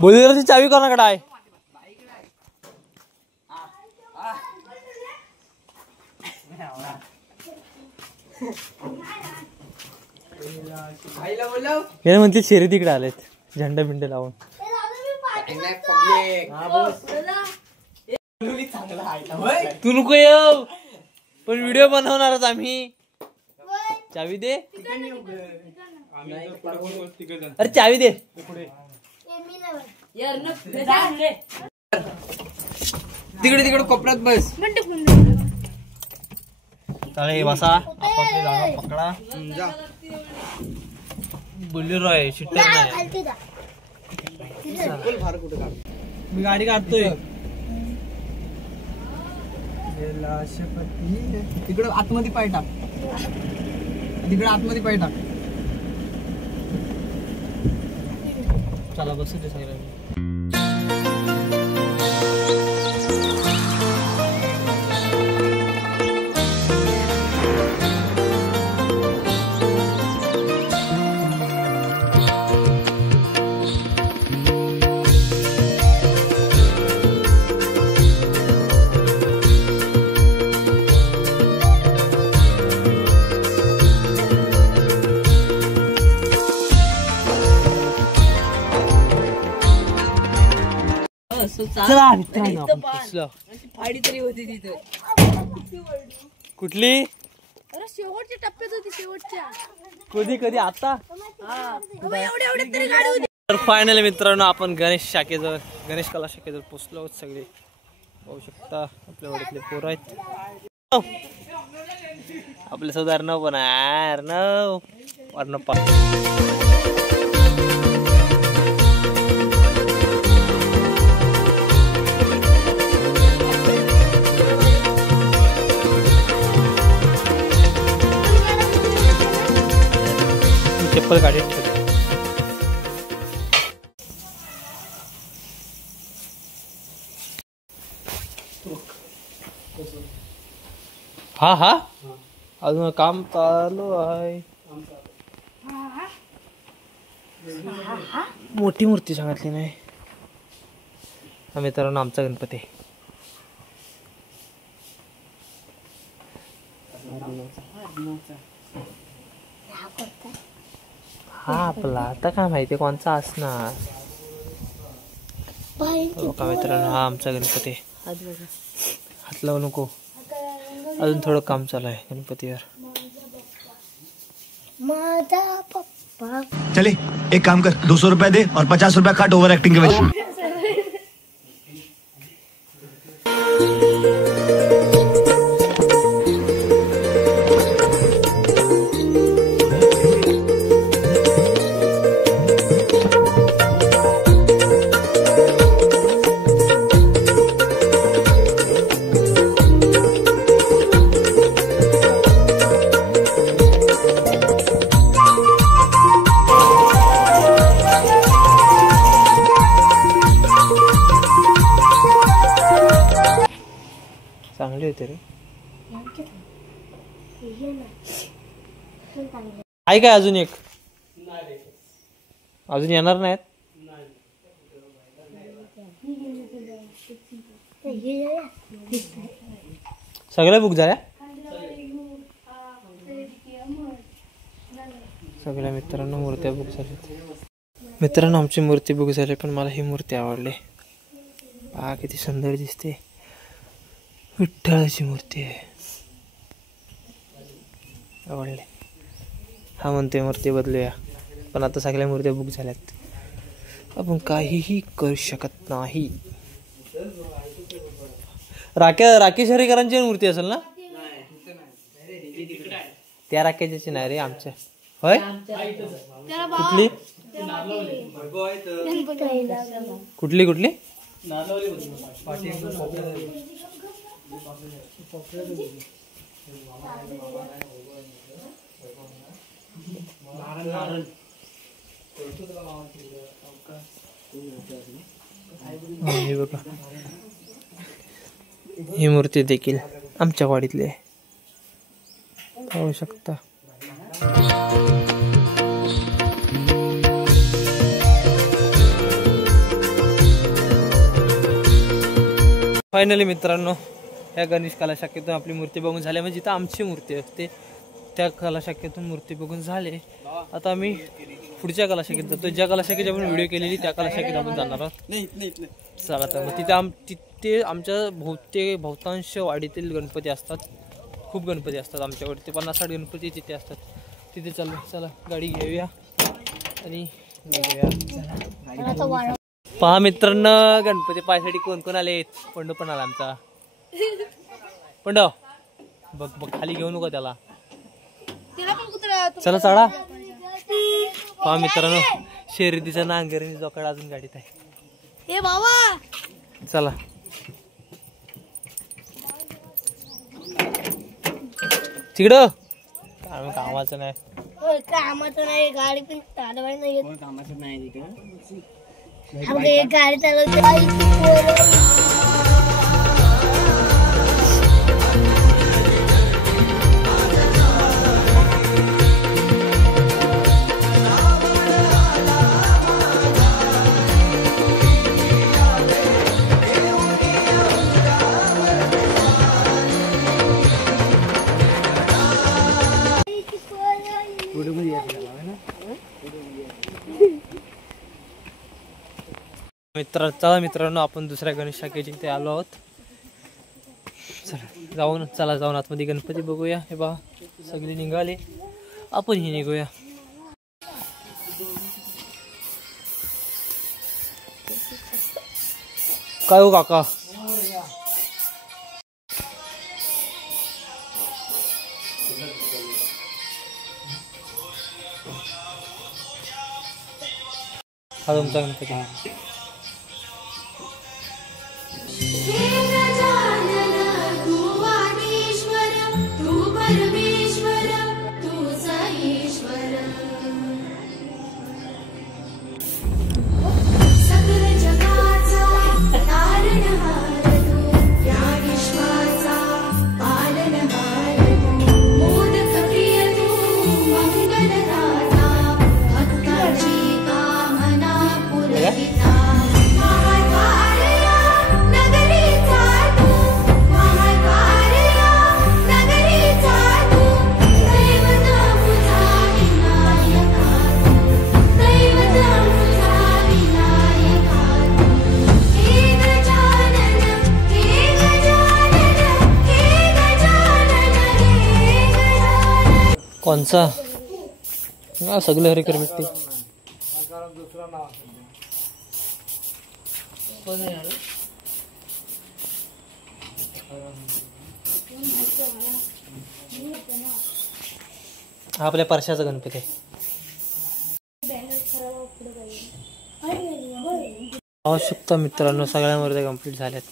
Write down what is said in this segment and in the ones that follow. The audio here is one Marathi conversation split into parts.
बोलेरोची चावी कोणाकडे आहे? हे म्हणते शर्यतीकडे आलेत झेंडा बिंड लावून. तू नको येऊ पण व्हिडिओ बनवणारच आम्ही. चावी दे. अरे चावी दे. तिकडे तिकडे कोपऱ्यात बस. चालेल बसा. आपापली जागा पकडा. बोलेरो आहे शिट्टर नाही. मी गाडी काढतोय. तिकडे आतमध्ये पाय टाक. तिकडे आतमध्ये पाय टाक. चला बसू दे सगळ्यांनी. फाडी तरी होती तिथे. कुठली? अरे शेवटच्या टप्प्यात होती. शेवटच्या कधी कधी आता. तर फायनली मित्रांनो आपण गणेश शाखेजवळ गणेश कला शाखेजवळ पोचलो आहोत. सगळे पाहू शकता आपल्या वाडीतले पोरं आहेत. आपल्या सौदा अर्णव पण आहे. अर्णव चप्पल गाडीत ठेवली. हा हा अजून काम चालू आहे. मोठी मूर्ती सांगितली नाही. हा मित्रांनो आमचा गणपती. हा आपला आता काय माहिती कोणचा असणार. का मित्रांनो हा आमचा गणपती. हात लावू नको. अजून थोडं काम चालू आहे गणपतीवर. चले एक काम कर 200 रुपया दे और 50 रुपया काट ओवर एक्टिंग के वजह. चांगली होते रे. आहे काय अजून एक? अजून येणार नाहीत. सगळ्या बुक झाल्या. सगळ्या मित्रांनो मूर्त्या बुक झाल्या. मित्रांनो आमची मूर्ती बुक झाली पण मला ही मूर्ती आवडली. पहा किती सुंदर दिसते. विठ्ठलाची मूर्ती आहे. आवडले. हा म्हणते मूर्ती बदलूया पण आता सगळ्या मूर्त्या बुक झाल्यात. आपण काहीही करू शकत नाही. राकेश हरेकरांची मूर्ती असेल ना. त्या राकेशची नाही रे आमच्या. होय कुठली कुठली कुठली ही मूर्ती देखील आमच्या वाडीतली आहे. पाहू शकता. फायनली मित्रांनो या गणेश कला शाखेतून आपली मूर्ती बघून झाली, म्हणजे जिथं आमची मूर्ती असते त्या कला शाखेतून मूर्ती बघून झाले. आता आम्ही पुढच्या कला शाखेत जातो. ज्या कला शाखेची आपण व्हिडिओ केलेली त्या कला शाखेत आपण जाणार आहोत. चला तर मग तिथे आमच्या बहुतांश वाडीतील गणपती असतात. खूप गणपती असतात आमच्याकडे, 50-60 गणपती तिथे असतात. तिथे चला गाडी घेऊया आणि निघूया. पहा मित्रांनो गणपती पाहायसाठी कोण कोण आले. पंडू पण आला आमचा. पंडू बघ खाली घेऊ नको त्याला. चला चढा. पहा मित्रांनो शर्यतीचा नांगरणी जोकाड अजून गाडीत आहे. ए बाबा चला तिकडं कामाचं नाही. कामाचं नाही, गाडी पण चालवाय नाही. कामाचं नाही गाडी चालवते. मित्रांनो आपण दुसऱ्या गणेश शाखेच्या इथे आलो आहोत. चला जाऊन आतमध्ये गणपती बघूया. हे बघा सगळे निघाले, आपणही निघूया. काय हो काका, हा तुमचा गणपती. कोणचा सगळे हरिकर भेटते. हा आपल्या परशाचा गणपती आहे. आवश्यकता मित्रांनो सगळ्या मूर्त्या कंप्लीट झाल्यात.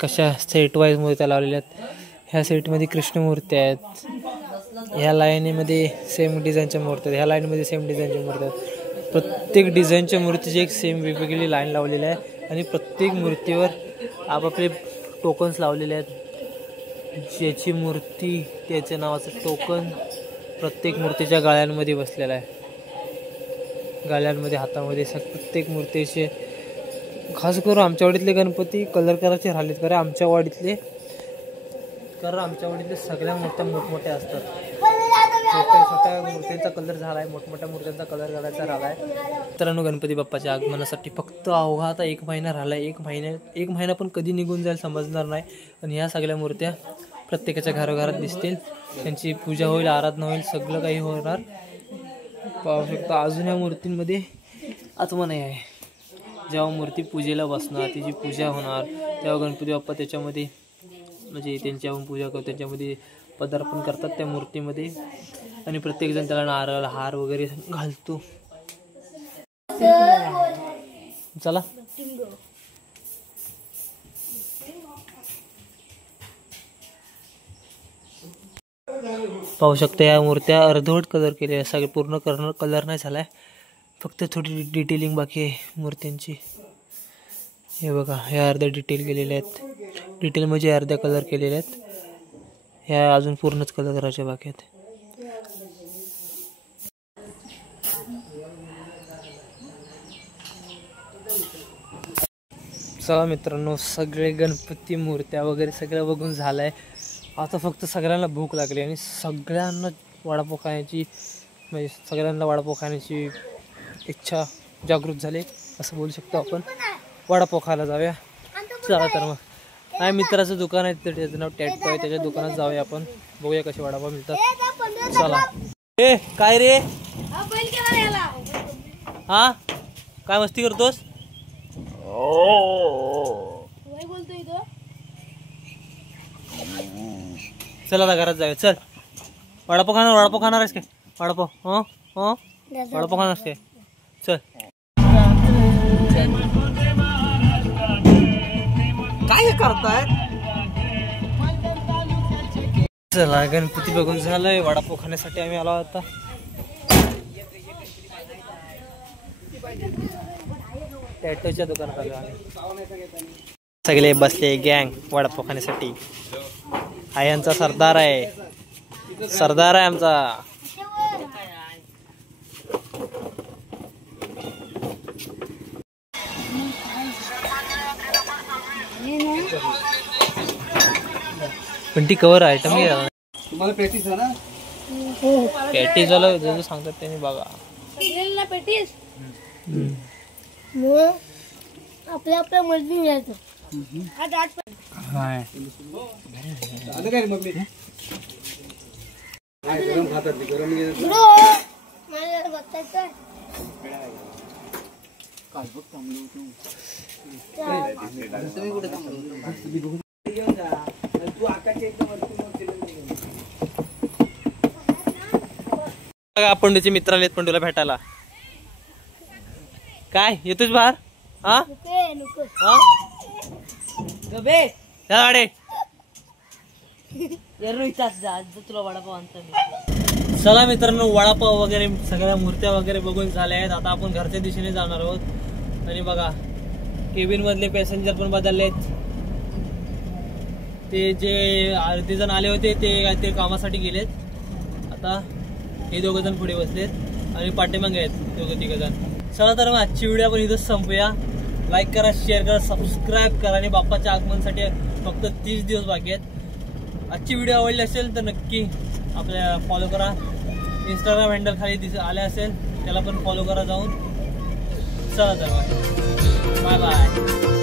कशा सेट वाईज मूर्त्या लावलेल्या आहेत. ह्या सेटमध्ये कृष्ण मूर्ती आहेत. ह्या लाईनीमध्ये सेम डिझाईनच्या मूर्ती आहेत. ह्या लाईनमध्ये सेम डिझाईनच्या मूर्ती आहेत. प्रत्येक डिझाईनच्या मूर्तीची एक सेम वेगवेगळी लाईन लावलेली आहे आणि प्रत्येक मूर्तीवर आपापले टोकन्स लावलेले आहेत. ज्याची मूर्ती त्याच्या नावाचं टोकन प्रत्येक मूर्तीच्या गाळ्यांमध्ये बसलेला आहे. गाळ्यांमध्ये हातामध्ये प्रत्येक मूर्तीचे. खास करून आमच्या वाडीतले गणपती कलर करायचे राहिलेत. कारण आमच्या वाडीतले सगळ्या मूर्त्या मोठमोठ्या असतात. छोट्या मूर्त्यांचा कलर झाला आहे, मोठमोठ्या मूर्त्यांचा कलर करायचा राहिला आहे. मित्रांनो गणपती बाप्पाच्या आगमनासाठी फक्त अवघा आता 1 महिना राहिला आहे. 1 महिना पण कधी निघून जाईल समजणार नाही. आणि ह्या सगळ्या मूर्त्या प्रत्येकाच्या घरोघरात दिसतील. त्यांची पूजा होईल, आराधना होईल, सगळं काही होणार. पाहू शकता अजून या मूर्तींमध्ये आत्मा नाही आहे. जेव्हा मूर्ती पूजेला बसणार, तिची पूजा होणार, तेव्हा गणपती बाप्पा त्याच्यामध्ये म्हणजे त्यांची आपण पूजा करतो, त्याच्यामध्ये पदार्पण करतात त्या मूर्तीमध्ये. आणि प्रत्येकजण त्याला नारळ हार वगैरे घालतो. चला पाहू शकता या मूर्त्या अर्धवट कलर केले. सगळे पूर्ण कलर नाही झालाय, फक्त थोडी डिटेलिंग बाकी आहे मूर्त्यांची. हे बघा ह्या अर्ध्या डिटेल केलेल्या आहेत. डिटेल म्हणजे अर्ध्या कलर केलेल्या आहेत. ह्या अजून पूर्णच कलर करायच्या बाकी आहेत. चला मित्रांनो, सगळे गणपती मूर्त्या वगैरे सगळं बघून झालंय. आता फक्त सगळ्यांना भूक लागली आणि सगळ्यांना वडापाव खाण्याची म्हणजे सगळ्यांना वडापाव खाण्याची इच्छा जागृत झाली असं बोलू शकतो आपण. वडापाव खायला जाऊया. चला तर मग माझ्या मित्राचं दुकान आहे तिथे, त्याचं नाव टॅटो आहे, त्याच्या दुकानात जाऊया आपण. बघूया कसे वडापाव मिळतात. चला. ए काय रे, हा काय मस्ती करतोस? चल आता घरात जाऊया. चल. वडापाव खाणार आहेस काय? वडापाव वडापाव खाणार काय? चल. काय करताय? चला गणपती बघून झालंय. वडापाव खाण्यासाठी आम्ही आलो आता. टॅटोच्या दुकानात आलो आम्ही. सगळे बसले गँग वडापाव खाण्यासाठी. हा यांचा सरदार आहे, सरदार आहे आमचा. पण ती कवर आयटम तुम्हाला पॅटीस आहे ना? पॅटीस वाला जसं सांगतात त्यांनी बघा. आपल्या आपल्या मर्जी घ्यायचं. पंडूचे मित्र आलेत पंडूला भेटायला. काय येतोच बाहेर? हा गाडे तुला वडापाव आणतो. चला मित्रांनो, वडापाव वगैरे सगळ्या मूर्त्या वगैरे बघून झाल्या आहेत. आता आपण घरच्या दिशेने जाणार आहोत. आणि बघा केबिन मधले पॅसेंजर पण बदललेत. ते जे अर्धे जण आले होते ते कामासाठी गेलेत. आता हे दोघ जण पुढे बसलेत आणि पाठीमागे आहेत दोघं तिघ जण. चला तर मग आजची व्हिडिओ आपण इथंच संपूया. लाईक करा, शेअर करा, सबस्क्राईब करा. आणि बाप्पाच्या आगमनासाठी फक्त 30 दिवस बाकी आहेत. आजची व्हिडिओ आवडली असेल तर नक्की आपल्याला फॉलो करा. इंस्टाग्राम हँडल खाली आले असेल त्याला पण फॉलो करा जाऊन. चला तर बाय बाय.